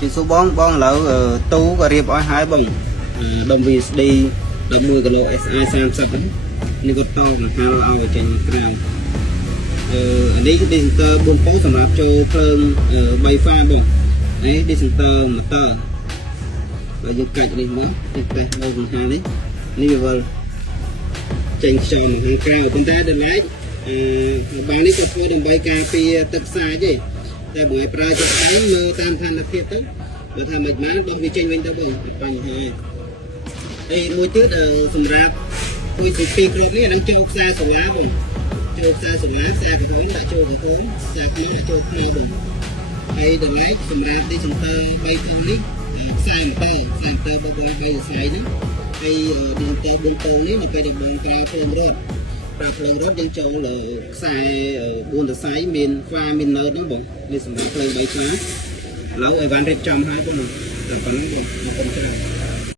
chỉ số bón lỡ tú và riệp ở hai bằng đồng VSD 11 kg SI 30 នេះគាត់តមកហៅឲ្យចេញក្រៅនេះគឺ Decenter 4 ពោសម្រាប់ចូលភ្លើង3ហ្វាបងនេះ Decenter motor បើយើងកាច់នេះមកនេះតេស្តនៅខាងនេះនេះវាចេញខ្យល់មកខាងក្រៅប៉ុន្តែដល់ឡែកបាននេះគាត់ធ្វើដើម្បីការពារទឹកខ្សាច់ទេតែបើឲ្យប្រើចិត្តដៃមើលតាមស្ថានភាពទៅបើថាមិនបានបោះវាចេញវិញទៅបងបញ្ហាហើយមួយទៀតសម្រាប់មួយទី2គ្រាប់នេះនឹងចូលខ្សែសូឡាបងចូលខ្សែសូឡាខ្សែកន្ទុយដាក់ចូលកន្ទុយខ្សែខ្មៅដាក់ចូលខ្មៅបងហើយដល់ឡែកសម្រាប់ Decenter 3ពងនេះខ្សែម៉ូទ័របើ3សរសៃនេះហើយ Decenter 4ពងនេះនៅពេលដែលបងប្រើភ្លើងរត់យើងចូលខ្សែ4សរសៃមានហ្វាមានណឺតហ្នឹងបងនេះសម្រាប់ភ្លើង3ខ្សែឥឡូវអីវ៉ាន់រៀបចំហើយបងតែប៉ុណ្ណឹងបងអរគុណច្រើន